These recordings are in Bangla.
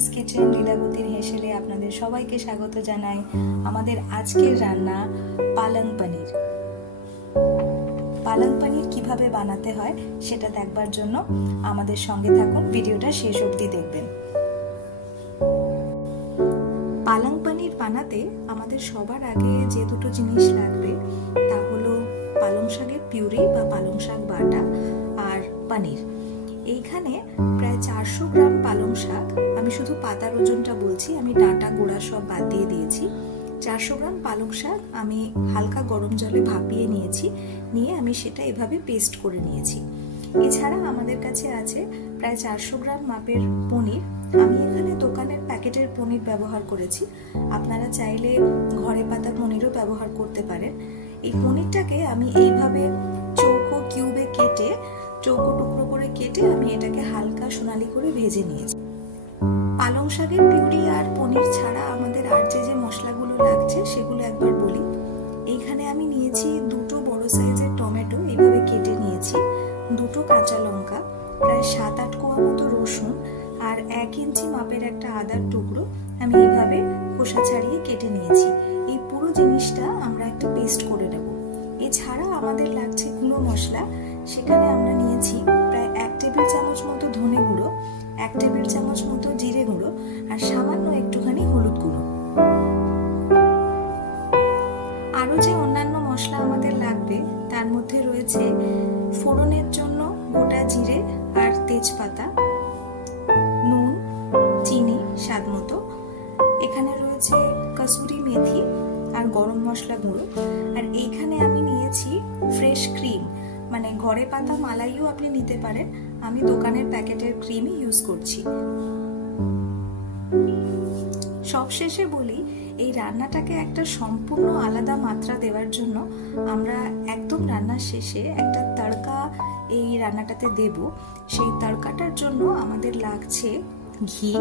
লিলিস কিচেন লীলাবতীর হেসেলে আপনাদের সবাইকে স্বাগত জানাই। আমাদের আজকের রান্না পালং পনির। পালং পনির কিভাবে বানাতে হয় সেটা দেখবার জন্য আমাদের সঙ্গে থাকুন, ভিডিওটা শেষ অবধি দেখবেন। পালং পনির বানাতে আমাদের সবার আগে যে দুটো জিনিস লাগবে তা হলো পালং শাকের পিউরি বা পালং শাক বাটা আর পনির। এইখানে প্রায় 400 গ্রাম পালং শাক, আমি শুধু পাতার ওজনটা বলছি, আমি ডাঁটা গোড়া সব বাদ দিয়ে দিয়েছি। 400 গ্রাম পালং শাক আমি হালকা গরম জলে ভাপিয়ে নিয়েছি, নিয়ে আমি সেটা এভাবে পেস্ট করে নিয়েছি। এছাড়া আমাদের কাছে আছে প্রায় 400 গ্রাম মাপের পনির। আমি এখানে দোকানের প্যাকেটের পনির ব্যবহার করেছি, আপনারা চাইলে ঘরে পাতা পনিরও ব্যবহার করতে পারেন। এই পনিরটাকে আমি এইভাবে চৌকো কিউবে কেটে, চৌকো টুকরো করে কেটে আমি এটাকে হালকা সোনালি করে ভেজে নিয়েছি। পালং শাকের পিউরি আর পনির ছাড়া আমাদের আর যে মশলাগুলো লাগছে সেগুলো একবার বলি। এইখানে আমি নিয়েছি দুটো বড় সাইজের টমেটো এইভাবে কেটে নিয়েছি, দুটো কাঁচা লঙ্কা, প্রায় 7-8 কোয়া মতো রসুন আর 1 ইঞ্চি মাপের একটা আদার টুকরো আমি এইভাবে খোসা ছাড়িয়ে কেটে নিয়েছি। এই পুরো জিনিসটা আমরা একটা পেস্ট করে নেব। এছাড়া আমাদের লাগছে গুঁড়ো মশলা, সেখানে আমরা নিয়েছি প্রায় 1 টেবিল চামচ মতো ধনে গুঁড়ো, 1 টেবিল চামচ মতো জিরে গুঁড়ো আর সামান্য একটুখানি হলুদ গুঁড়ো। আরো যে অন্যান্য মশলা আমাদের লাগবে তার মধ্যে রয়েছে ফোড়নের জন্য গোটা জিরে আর তেজপাতা, নুন, চিনি স্বাদ মতো, এখানে রয়েছে কসুরি মেথি আর গরম মশলা গুঁড়ো। আর এইখানে আমি নিয়েছি ফ্রেশ ক্রিম, মানে ঘরে পাতা মালাইও আপনি নিতে পারেন, আমি দোকানের প্যাকেটের ক্রিমই ইউজ করছি। সবশেষে বলি, এই রান্নাটাকে একটা সম্পূর্ণ আলাদা মাত্রা দেওয়ার জন্য আমরা একদম রান্নার শেষে একটা তড়কা এই রান্নাটাতে দেব। সেই তড়কাটার জন্য আমাদের লাগছে ঘি,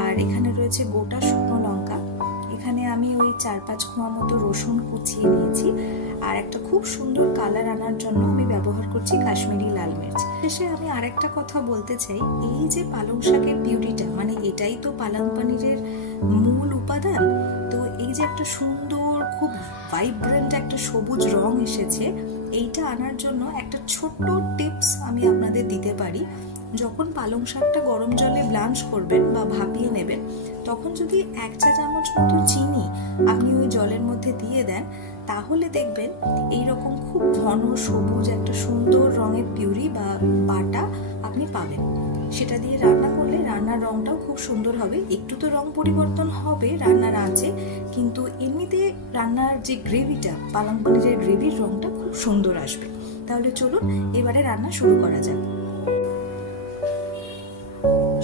আর এখানে রয়েছে গোটা শুকনো লঙ্কা, এখানে আমি ওই 4-5 কোয়া মতো রসুন কুচিয়ে নিয়েছি, আর একটা খুব সুন্দর কালার আনার জন্য আমি ব্যবহার করছি কাশ্মীরি লাল মির্চ। শেষে আমি আরেকটা কথা বলতে চাই, এই যে পালং শাকের পিউরিটা, মানে এটাই তো পালং পনিরের মূল উপাদান। তো এই যে একটা সুন্দর খুব ভাইব্রেন্ট একটা সবুজ রং এসেছে, এইটা আনার জন্য একটা ছোট্ট টিপস আমি আপনাদের দিতে পারি। যখন পালং শাকটা গরম জলে ব্লাঞ্চ করবেন বা ভাপিয়ে নেবেন, তখন যদি 1 চা চামচ মতো চিনি আপনি ওই জলের মধ্যে দিয়ে দেন, তাহলে দেখবেন এইরকম খুব ঘন সবুজ একটা সুন্দর রঙের পিউরি বা বাটা আপনি পাবেন। সেটা দিয়ে রান্না করলে রান্নার রংটাও খুব সুন্দর হবে। একটু তো রং পরিবর্তন হবে রান্নার আঁচে, কিন্তু এমনিতে রান্নার যে গ্রেভিটা, পালং পনিরের গ্রেভির রংটা খুব সুন্দর আসবে। তাহলে চলুন এবারে রান্না শুরু করা যাক।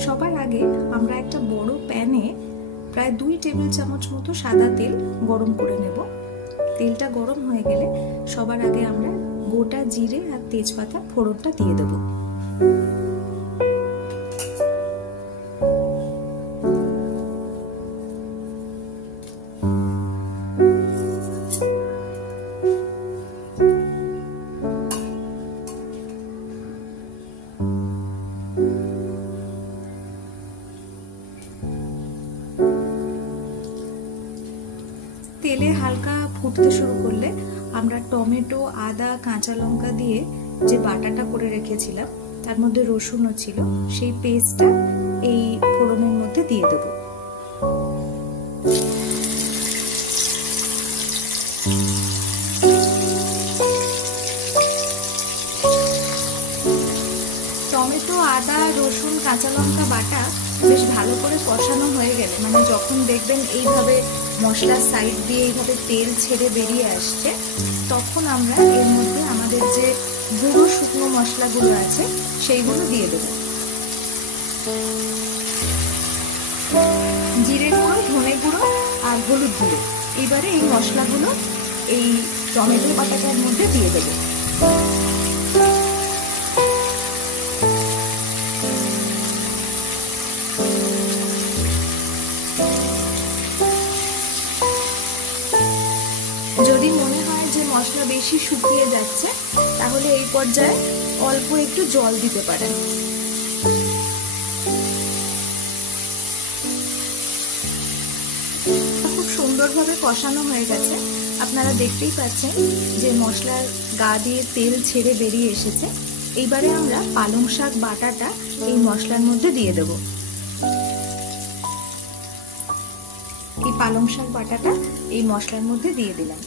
সবার আগে আমরা একটা বড় প্যানে প্রায় 2 টেবিল চামচ মতো সাদা তেল গরম করে নেব। তেলটা গরম হয়ে গেলে সবার আগে আমরা গোটা জিরে আর তেজপাতা ফোড়নটা দিয়ে দেব। তেলে হালকা ফুটতে শুরু করলে আমরা টমেটো, আদা, কাঁচা লঙ্কা দিয়ে যে বাটাটা করে রেখেছিলাম, তার মধ্যে রসুনও ছিল, সেই পেস্টটা এই ফোড়নের মধ্যে দিয়ে দেব। টমেটো, আদা, রসুন, কাঁচা লঙ্কা বাটা বেশ ভালো করে কষানো হয়ে গেলে, মানে যখন দেখবেন এইভাবে মশলার সাইড দিয়ে এইভাবে তেল ছেড়ে বেরিয়ে আসছে, তখন আমরা এর মধ্যে আমাদের যে গুঁড়ো শুকনো মশলাগুলো আছে সেইগুলো দিয়ে দেব। জিরে গুঁড়ো, ধনে গুঁড়ো আর হলুদ গুঁড়ো। এবারে এই মশলাগুলো এই টমেটো বাটাটার মধ্যে দিয়ে দেব। যদি মনে হয় যে মশলা বেশি শুকিয়ে যাচ্ছে, তাহলে এই পর্যায়ে অল্প একটু জল দিতে পারেন। সুন্দরভাবে কষানো হয়ে গেছে। আপনারা দেখতেই পাচ্ছেন যে মশলার গা দিয়ে তেল ছেড়ে বেরিয়ে এসেছে। এইবারে আমরা পালং শাক বাটাটা এই মশলার মধ্যে দিয়ে দেব। এই পালং শাক বাটাটা এই মশলার মধ্যে দিয়ে দিলাম।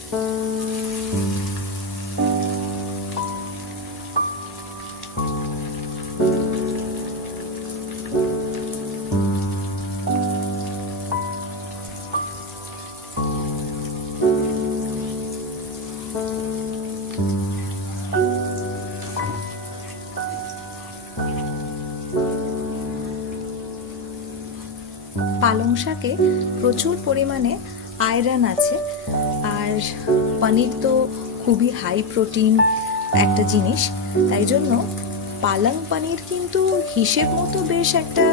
পালং শাকে প্রচুর পরিমাণে আয়রন আছে, আর পনির তো খুবই হাই প্রোটিন একটা জিনিস, তাই জন্য পালং পনির কিন্তু হিসেব মতো বেশ একটা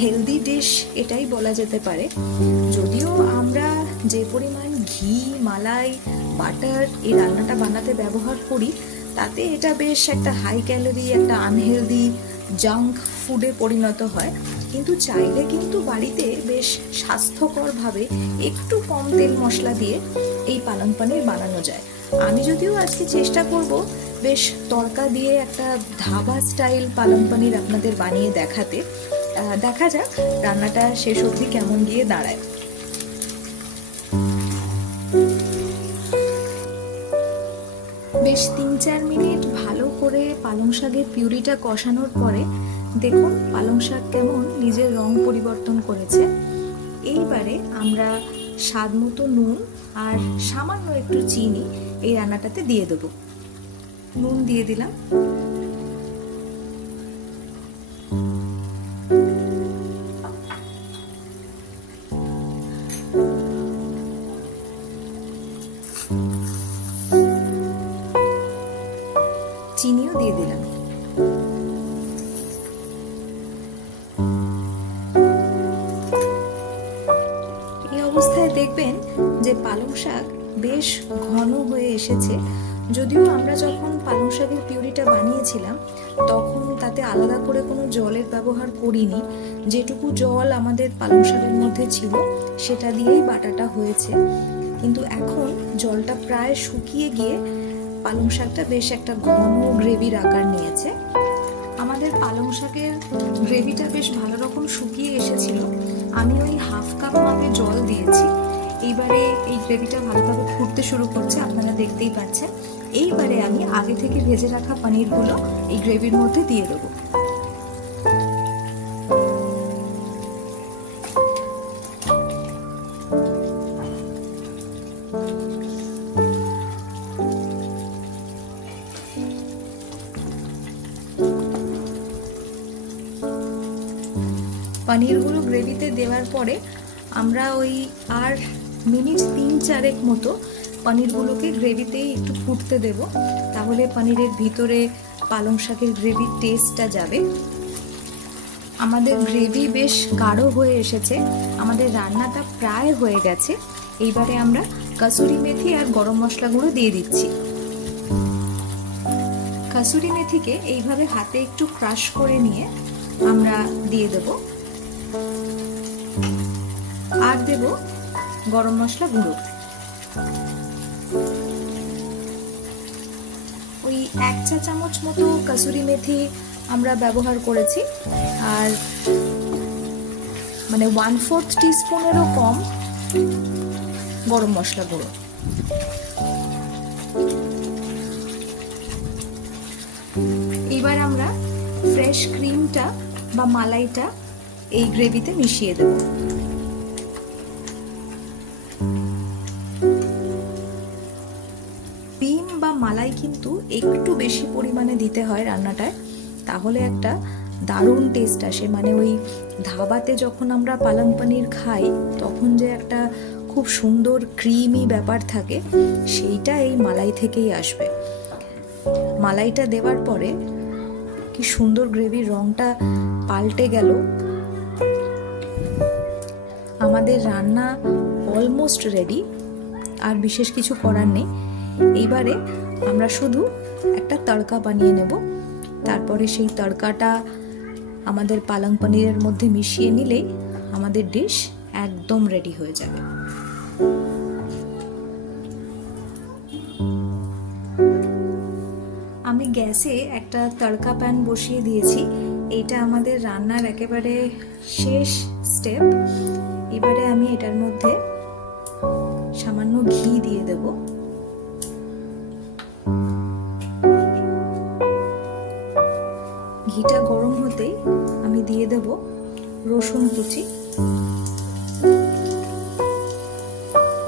হেলদি ডিশ এটাই বলা যেতে পারে। যদিও আমরা যে পরিমাণ ঘি, মালাই, বাটার এই রান্নাটা বানাতে ব্যবহার করি, তাতে এটা বেশ একটা হাই ক্যালোরি, একটা আনহেলদি জাঙ্ক ফুডে পরিণত হয়। কিন্তু চাইলে কিন্তু বাড়িতে বেশ স্বাস্থ্যকরভাবে একটু কম তেল মশলা দিয়ে এই পালং পনির বানানো যায়। আমি যদিও আজকে চেষ্টা করব বেশ তড়কা দিয়ে একটা ধাবা স্টাইল পালং পনির আপনাদের বানিয়ে দেখাতে। দেখা যাক রান্নাটা শেষ অবধি কেমন গিয়ে দাঁড়ায়। বেশ 3-4 মিনিট ভালো করে পালং শাকের পিউরিটা কষানোর পরে দেখুন পালং শাক কেমন নিজের রং পরিবর্তন করেছে। এইবারে আমরা স্বাদ মতো নুন আর সামান্য একটু চিনি এই রান্নাটাতে দিয়ে দেবো। নুন দিয়ে দিলাম। চিনিও দিয়ে দিলাম। এই অবস্থায় দেখবেন যে পালং শাক বেশ ঘন হয়ে এসেছে। যদিও আমরা যখন পালং শাকের পিউরিটা বানিয়েছিলাম তখন তাতে আলাদা করে কোনো জলের ব্যবহার করিনি। যেটুকু জল আমাদের পালং শাকের মধ্যে ছিল সেটা দিয়েই বাটাটা হয়েছে, কিন্তু এখন জলটা প্রায় শুকিয়ে গিয়ে পালং শাকটা বেশ একটা ঘন গ্রেভির আকার নিয়েছে। আমাদের পালং শাকের গ্রেভিটা বেশ ভালো রকম শুকিয়ে এসেছিল। আমি ওই হাফ কাপ মাপে জল দিয়েছি। এইবারে এই গ্রেভিটা ভালোভাবে ফুটতে শুরু করছে, আপনারা দেখতেই পাচ্ছেন। এইবারে আমি আগে থেকে ভেজে রাখা পনিরগুলো এই গ্রেভির মধ্যে দিয়ে দেবো। পনিরগুলো গ্রেভিতে দেওয়ার পরে আমরা ওই আর মিনিট 3-4 মতো পনিরগুলোকে গ্রেভিতেই একটু ফুটতে দেব, তাহলে পনিরের ভিতরে পালং শাকের গ্রেভির টেস্টটা যাবে। আমাদের গ্রেভি বেশ গাঢ় হয়ে এসেছে, আমাদের রান্নাটা প্রায় হয়ে গেছে। এইবারে আমরা কাসুরি মেথি আর গরম মশলা গুঁড়ো দিয়ে দিচ্ছি। কাসুরি মেথিকে এইভাবে হাতে একটু ক্রাশ করে নিয়ে আমরা দিয়ে দেব, আর দেব গরম মশলা গুঁড়ো। ওই 1 চা চামচ মতো কাসুরি মেথি আমরা ব্যবহার করেছি, আর মানে 1/4 টিস্পুনেরও কম গরম মশলা গুঁড়ো। এবার আমরা ফ্রেশ ক্রিমটা বা মালাইটা এই গ্রেভিতে মিশিয়ে দেব। ক্রিম বা মালাই কিন্তু একটু বেশি পরিমাণে দিতে হয় রান্নাটায়, তাহলে একটা দারুণ টেস্ট আসে। মানে ওই ধাবাতে যখন আমরা পালং পনির খাই তখন যে একটা খুব সুন্দর ক্রিমি ব্যাপার থাকে, সেইটা এই মালাই থেকেই আসবে। মালাইটা দেওয়ার পরে কি সুন্দর গ্রেভির রংটা পাল্টে গেল। আমাদের রান্না অলমোস্ট রেডি, আর বিশেষ কিছু করার নেই। এইবারে আমরা শুধু একটা তড়কা বানিয়ে নেব, তারপরে সেই তড়কাটা আমাদের পালং পনিরের মধ্যে মিশিয়ে নিলেই আমাদের ডিশ একদম রেডি হয়ে যাবে। গ্যাসে একটা তড়কা প্যান বসিয়ে দিয়েছি। এইটা আমাদের রান্নার একেবারে শেষ স্টেপ। এবারে আমি এটার মধ্যে সামান্য ঘি দিয়ে দেব। ঘিটা গরম হতেই আমি দিয়ে দেব রসুন কুচি,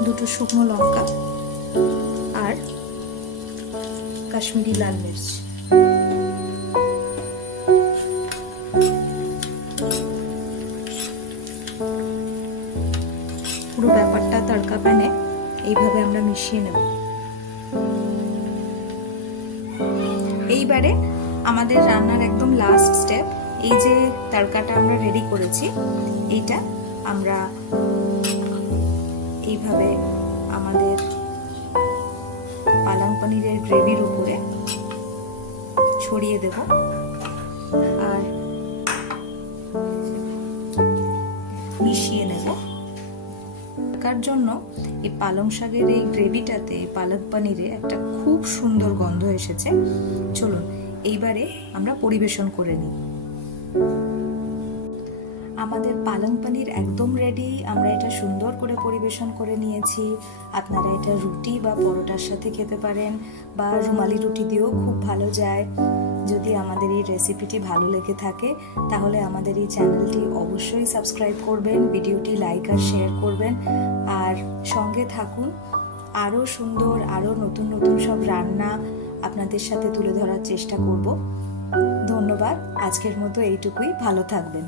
দুটো শুকনো লঙ্কা আর কাশ্মীরি লাল মির্চ। পুরো ব্যাপারটা তড়কা প্যানে এইভাবে আমরা মিশিয়ে নেব। এইবারে আমাদের রান্নার একদম লাস্ট স্টেপ, এই যে তড়কাটা আমরা রেডি করেছি, এইটা আমরা এইভাবে আমাদের পালং পনিরের গ্রেভির উপরে ছড়িয়ে দেব আর মিশিয়ে নেব। তার জন্য এই পালং শাকের এই গ্রেভিটাতে, পালক পনিরে একটা খুব সুন্দর গন্ধ এসেছে। চলুন এইবারে আমরা পরিবেশন করে নিই। আমাদের পালং পনির একদম রেডি। আমরা এটা সুন্দর করে পরিবেশন করে নিয়েছি। আপনারা এটা রুটি বা পরোটার সাথে খেতে পারেন, বা রুমালি রুটি দিয়েও খুব ভালো যায়। যদি আমাদের এই রেসিপিটি ভালো লেগে থাকে তাহলে আমাদের এই চ্যানেলটি অবশ্যই সাবস্ক্রাইব করবেন, ভিডিওটি লাইক আর শেয়ার করবেন, আর সঙ্গে থাকুন। আরও সুন্দর, আরও নতুন নতুন সব রান্না আপনাদের সাথে তুলে ধরার চেষ্টা করব। ধন্যবাদ। আজকের মতো এইটুকুই। ভালো থাকবেন।